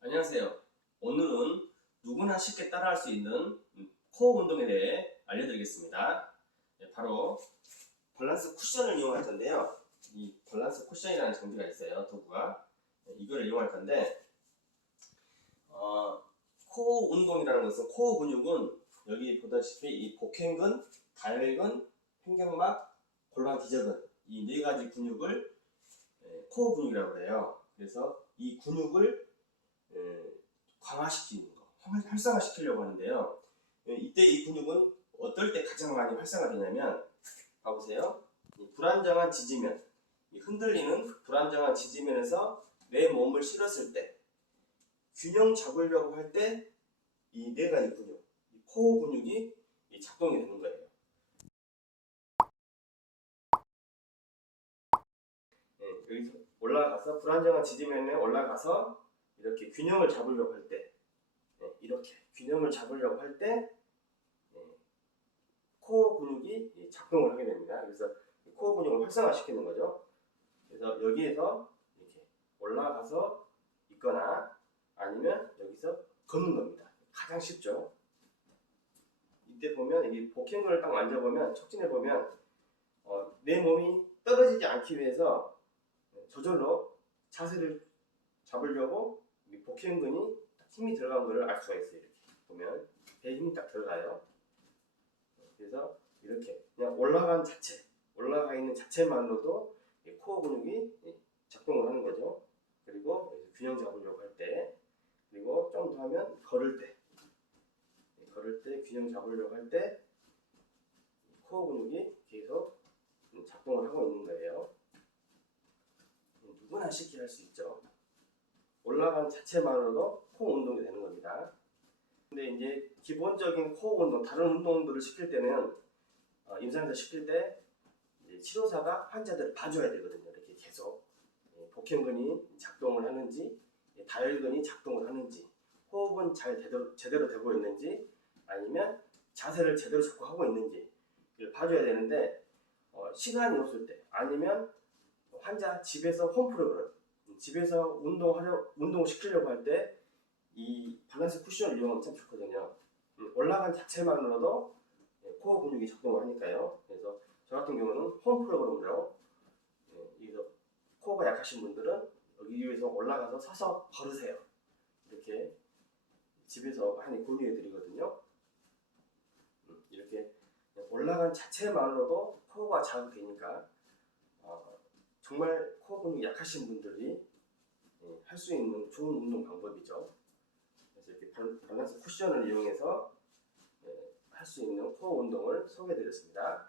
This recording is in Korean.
안녕하세요. 오늘은 누구나 쉽게 따라할 수 있는 음, 코어 운동에 대해 알려드리겠습니다. 네, 바로 밸런스 쿠션을 이용할 건데요. 이 밸런스 쿠션이라는 장비가 있어요. 도구가. 네, 이걸 이용할 건데 어, 코어 운동이라는 것은 코어 근육은 여기 보다시피 이 복행근, 다혈근, 횡격막, 골반 기저근 이네 가지 근육을 예, 코어 근육이라고 해요. 그래서 이 근육을 예, 강화시키는 거, 활- 활성화시키려고 하는데요. 예, 이때 이 근육은 어떨 때 가장 많이 활성화되냐면, 봐보세요. 이 불안정한 지지면, 이 흔들리는 불안정한 지지면에서 내 몸을 실었을 때, 균형 잡으려고 할 때, 이 네 가지 근육, 이 코어 근육이 이 작동이 되는 거예요. 여기서 올라가서 불안정한 지지면에 올라가서 이렇게 균형을 잡으려고 할 때, 네, 이렇게 균형을 잡으려고 할 때, 네, 코어 근육이 이 작동을 하게 됩니다. 그래서 이 코어 근육을 활성화시키는 거죠. 그래서 여기에서 이렇게 올라가서 있거나 아니면 여기서 걷는 겁니다. 가장 쉽죠. 이때 보면 이 복행근을 딱 만져보면 척진해 보면 어, 내 몸이 떨어지지 않기 위해서 저절로 자세를 잡으려고 이 복행근이 딱 힘이 들어간 거를 알 수가 있어요. 이렇게 보면 배에 힘이 딱 들어가요. 그래서 이렇게 그냥 올라간 자체, 올라가 있는 자체만으로도 이 코어 근육이 이 작동을 하는 거죠. 그리고 균형 잡으려고 할 때, 그리고 좀 더 하면 걸을 때, 이 걸을 때 균형 잡으려고 할 때, 이 코어 근육이 계속 작동을 하고 있는 거예요. 누구나 쉽게 할수 있죠. 올라간 자체만으로도 코어 운동이 되는 겁니다. 근데 이제 기본적인 코어 운동, 다른 운동들을 시킬 때는 어, 임상에서 시킬 때 치료사가 환자들을 봐줘야 되거든요. 이렇게 계속 예, 복행근이 작동을 하는지, 예, 다혈근이 작동을 하는지, 호흡은 잘 제대로, 제대로 되고 있는지, 아니면 자세를 제대로 잡고 하고 있는지 를 봐줘야 되는데 어, 시간이 없을 때, 아니면 환자 집에서 홈 프로그램, 집에서 운동하려 운동을 시키려고 할 때 이 밸런스 쿠션을 이용하면 참 좋거든요. 음, 올라간 자체만으로도 예, 코어 근육이 작동을 하니까요. 그래서 저 같은 경우는 홈 프로그램으로 예, 여기서 코어가 약하신 분들은 여기 위에서 올라가서 서서 걸으세요. 이렇게 집에서 많이 권유해 드리거든요. 음, 이렇게 올라간 자체만으로도 코어가 자극되니까 어, 정말 코어 근육이 약하신 분들이 예, 할수 있는 좋은 운동 방법이죠. 그래서 이렇게 밸- 밸런스 쿠션을 이용해서 할 수 있는 코어 운동을 소개해 드렸습니다.